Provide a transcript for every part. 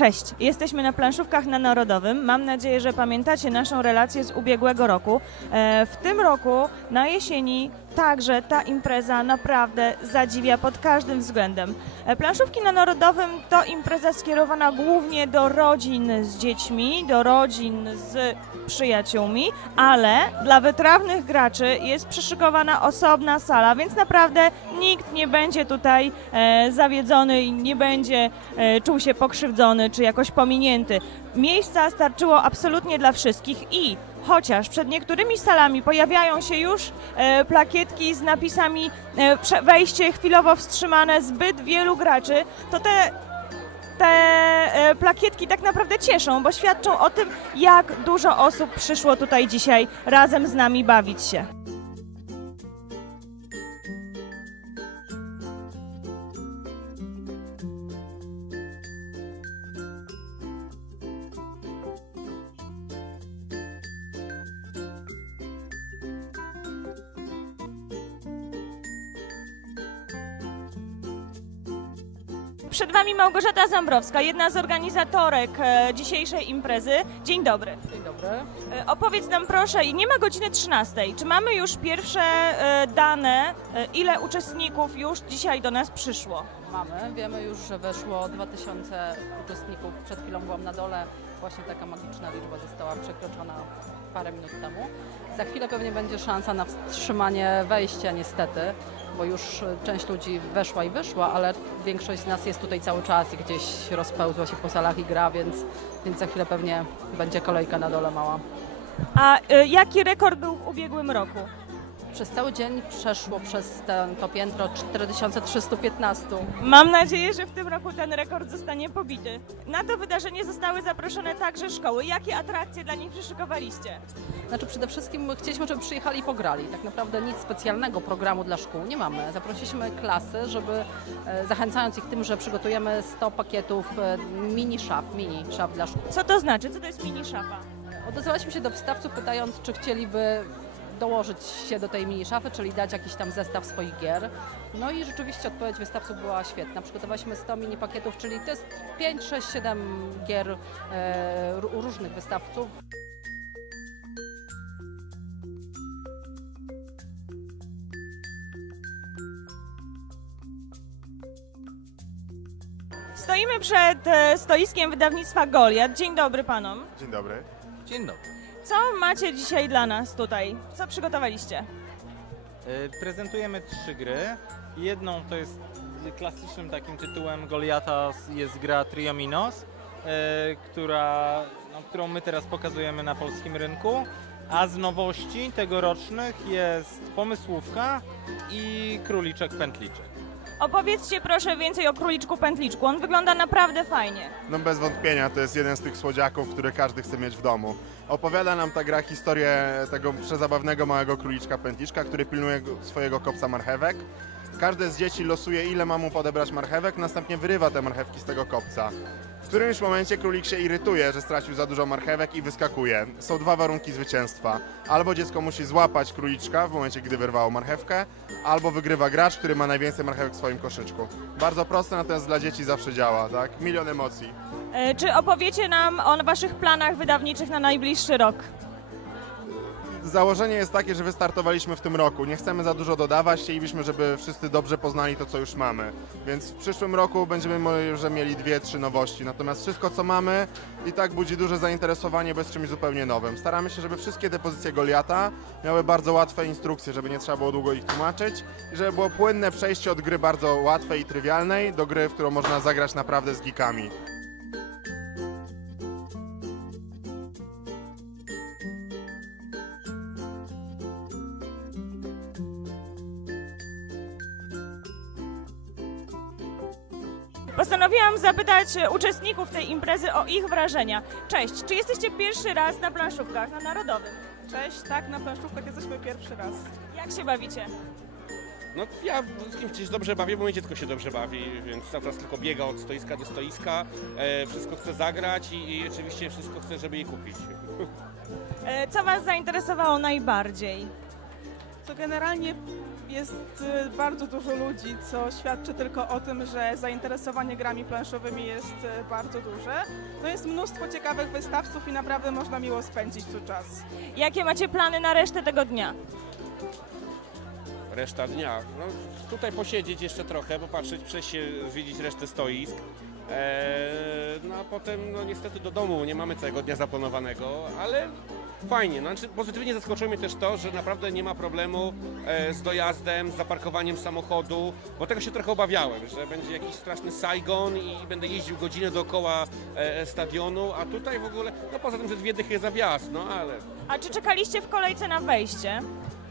Cześć, jesteśmy na planszówkach na Narodowym. Mam nadzieję, że pamiętacie naszą relację z ubiegłego roku. E, W tym roku na jesieni także ta impreza naprawdę zadziwia pod każdym względem. E, Planszówki na Narodowym to impreza skierowana głównie do rodzin z dziećmi, do rodzin z przyjaciółmi, ale dla wytrawnych graczy jest przyszykowana osobna sala, więc naprawdę nikt nie będzie tutaj e, zawiedzony i nie będzie e, czuł się pokrzywdzony czy jakoś pominięty. Miejsca starczyło absolutnie dla wszystkich i chociaż przed niektórymi salami pojawiają się już e, plakietki z napisami e, wejście chwilowo wstrzymane zbyt wielu graczy, to te te e, plakietki tak naprawdę cieszą, bo świadczą o tym, jak dużo osób przyszło tutaj dzisiaj razem z nami bawić się. Przed Wami Małgorzata Zambrowska, jedna z organizatorek e, dzisiejszej imprezy. Dzień dobry. Dzień dobry. E, Opowiedz nam proszę, i nie ma godziny 13, czy mamy już pierwsze e, dane, ile uczestników już dzisiaj do nas przyszło? Mamy. Wiemy już, że weszło 2000 uczestników. Przed chwilą byłam na dole. Właśnie taka magiczna liczba została przekroczona parę minut temu. Za chwilę pewnie będzie szansa na wstrzymanie wejścia niestety, bo już e, część ludzi weszła i wyszła, ale większość z nas jest tutaj cały czas i gdzieś rozpełzła się po salach i gra, więc, więc za chwilę pewnie będzie kolejka na dole mała. A e, jaki rekord był w ubiegłym roku? Przez cały dzień przeszło przez ten, to piętro 4315. Mam nadzieję, że w tym roku ten rekord zostanie pobity. Na to wydarzenie zostały zaproszone także szkoły. Jakie atrakcje dla nich przyszykowaliście? Znaczy przede wszystkim chcieliśmy, żeby przyjechali i pograli. Tak naprawdę nic specjalnego programu dla szkół nie mamy. Zaprosiliśmy klasy, żeby e, zachęcając ich tym, że przygotujemy 100 pakietów e, mini szaf, mini szaf dla szkół. Co to znaczy? Co to jest mini szafa? Odezwaliśmy się do wystawców pytając, czy chcieliby dołożyć się do tej mini szafy, czyli dać jakiś tam zestaw swoich gier. No i rzeczywiście odpowiedź wystawców była świetna. Przygotowaliśmy 100 mini pakietów, czyli to jest 5, 6, 7 gier e, ró- różnych wystawców. Stoimy przed e, stoiskiem wydawnictwa Goliat. Dzień dobry panom. Dzień dobry. Dzień dobry. Co macie dzisiaj dla nas tutaj? Co przygotowaliście? E, Prezentujemy trzy gry. Jedną to jest klasycznym takim tytułem Goliata jest gra Triominos, e, która, no, którą my teraz pokazujemy na polskim rynku. A z nowości tegorocznych jest Pomysłówka i Króliczek Pętliczek. Opowiedzcie proszę więcej o króliczku pętliczku. On wygląda naprawdę fajnie. No bez wątpienia to jest jeden z tych słodziaków, które każdy chce mieć w domu. Opowiada nam ta gra historię tego przezabawnego małego króliczka pętliczka, który pilnuje go- swojego kopca marchewek. Każde z dzieci losuje ile ma mu podebrać marchewek, następnie wyrywa te marchewki z tego kopca. Którymś momencie królik się irytuje, że stracił za dużo marchewek i wyskakuje. Są dwa warunki zwycięstwa. Albo dziecko musi złapać króliczka w momencie, gdy wyrwało marchewkę, albo wygrywa gracz, który ma najwięcej marchewek w swoim koszyczku. Bardzo proste, natomiast dla dzieci zawsze działa, tak? Milion emocji. E, Czy opowiecie nam o waszych planach wydawniczych na najbliższy rok? Założenie jest takie, że wystartowaliśmy w tym roku. Nie chcemy za dużo dodawać, chcielibyśmy, żeby wszyscy dobrze poznali to, co już mamy. Więc w przyszłym roku będziemy może mieli dwie, trzy nowości. Natomiast wszystko, co mamy, i tak budzi duże zainteresowanie, bez czymś zupełnie nowym. Staramy się, żeby wszystkie te pozycje Goliata miały bardzo łatwe instrukcje, żeby nie trzeba było długo ich tłumaczyć i żeby było płynne przejście od gry bardzo łatwej i trywialnej do gry, w którą można zagrać naprawdę z geekami. Postanowiłam zapytać e, uczestników tej imprezy o ich wrażenia. Cześć, czy jesteście pierwszy raz na planszówkach na Narodowym? Cześć, tak, na planszówkach jesteśmy pierwszy raz. Jak się bawicie? No ja z się dobrze bawię, bo moje dziecko się dobrze bawi, więc cały czas tylko biega od stoiska do stoiska, e, wszystko chce zagrać i, i oczywiście wszystko chce, żeby je kupić. E, Co was zainteresowało najbardziej? Co Generalnie jest y, bardzo dużo ludzi, co świadczy tylko o tym, że zainteresowanie grami planszowymi jest y, bardzo duże. No jest mnóstwo ciekawych wystawców i naprawdę można miło spędzić tu czas. Jakie macie plany na resztę tego dnia? Reszta dnia. No, tutaj posiedzieć jeszcze trochę, popatrzeć, przejść się, zwiedzić resztę stoisk. Eee, no a potem, no niestety do domu nie mamy całego dnia zaplanowanego, ale fajnie. Znaczy, pozytywnie zaskoczyło mnie też to, że naprawdę nie ma problemu e, z dojazdem, z zaparkowaniem samochodu, bo tego się trochę obawiałem, że będzie jakiś straszny Saigon i będę jeździł godzinę dookoła e, stadionu, a tutaj w ogóle, no poza tym, że dwie dychy za wjazd, no ale A czy czekaliście w kolejce na wejście?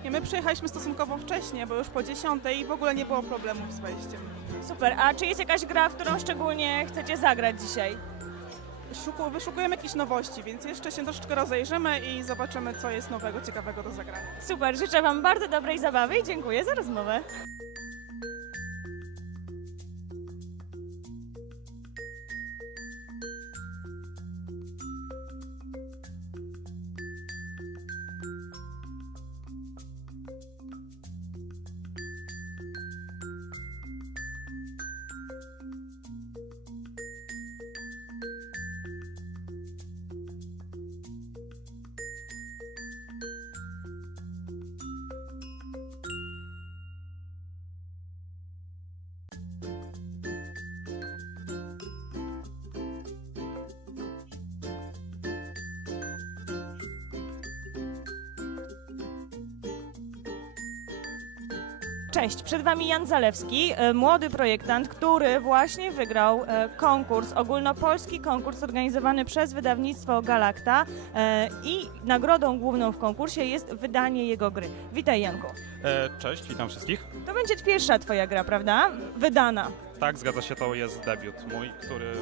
I my przyjechaliśmy stosunkowo wcześnie, bo już po 10 i w ogóle nie było problemów z wejściem. Super. A czy jest jakaś gra, w którą szczególnie chcecie zagrać dzisiaj? Szuku, wyszukujemy jakieś nowości, więc jeszcze się troszeczkę rozejrzymy i zobaczymy, co jest nowego, ciekawego do zagrania. Super, życzę Wam bardzo dobrej zabawy i dziękuję za rozmowę. Cześć, przed Wami Jan Zalewski, e, młody projektant, który właśnie wygrał e, konkurs, ogólnopolski konkurs organizowany przez wydawnictwo Galacta e, i nagrodą główną w konkursie jest wydanie jego gry. Witaj Janku. Cześć, witam wszystkich. To będzie pierwsza Twoja gra, prawda? Wydana. Tak, zgadza się, to jest debiut mój, który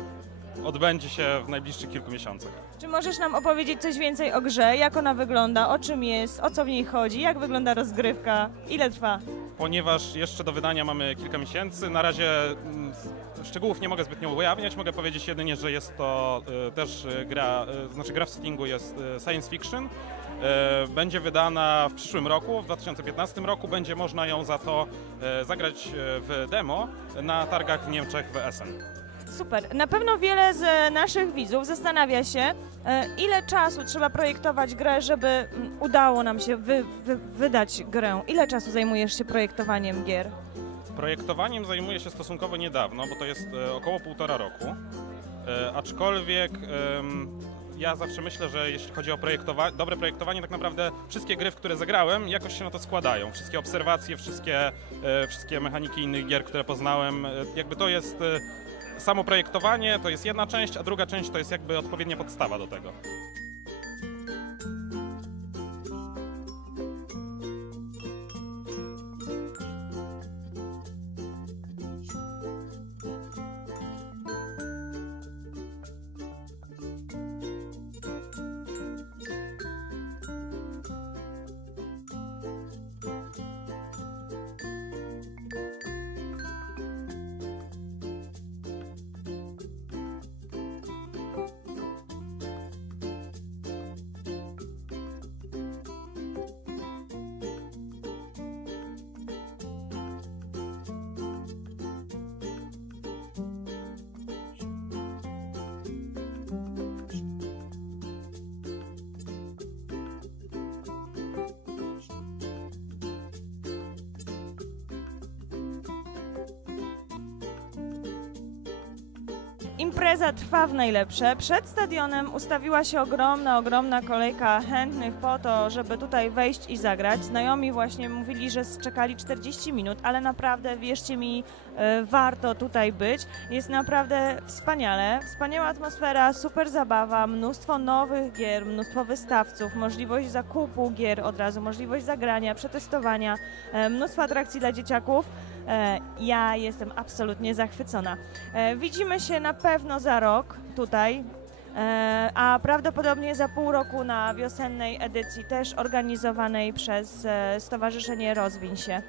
odbędzie się w najbliższych kilku miesiącach. Czy możesz nam opowiedzieć coś więcej o grze? Jak ona wygląda? O czym jest? O co w niej chodzi? Jak wygląda rozgrywka? Ile trwa? Ponieważ jeszcze do wydania mamy kilka miesięcy, na razie mm, szczegółów nie mogę zbytnio ujawniać, mogę powiedzieć jedynie, że jest to e, też gra, e, znaczy gra w settingu jest e, science fiction. E, Będzie wydana w przyszłym roku, w 2015 roku. Będzie można ją za to e, zagrać e, w demo na targach w Niemczech w Essen. Super. Na pewno wiele z naszych widzów zastanawia się, e, ile czasu trzeba projektować grę, żeby mm, udało nam się wy, wy, wydać grę. Ile czasu zajmujesz się projektowaniem gier? Projektowaniem zajmuję się stosunkowo niedawno, bo to jest e, około półtora roku. E, aczkolwiek ja zawsze myślę, że jeśli chodzi o projektowa- dobre projektowanie, tak naprawdę wszystkie gry, w które zagrałem, jakoś się na to składają. Wszystkie obserwacje, wszystkie, e, wszystkie mechaniki innych gier, które poznałem, e, jakby to jest e, samo projektowanie, to jest jedna część, a druga część to jest jakby odpowiednia podstawa do tego. Impreza trwa w najlepsze. Przed stadionem ustawiła się ogromna, ogromna kolejka chętnych po to, żeby tutaj wejść i zagrać. Znajomi właśnie mówili, że czekali 40 minut, ale naprawdę, wierzcie mi, e, warto tutaj być. Jest naprawdę wspaniale. Wspaniała atmosfera, super zabawa, mnóstwo nowych gier, mnóstwo wystawców, możliwość zakupu gier od razu, możliwość zagrania, przetestowania, e, mnóstwo atrakcji dla dzieciaków. E, Ja jestem absolutnie zachwycona. E, Widzimy się na pewno za rok tutaj, e, a prawdopodobnie za pół roku na wiosennej edycji, też organizowanej przez Stowarzyszenie Rozwiń się.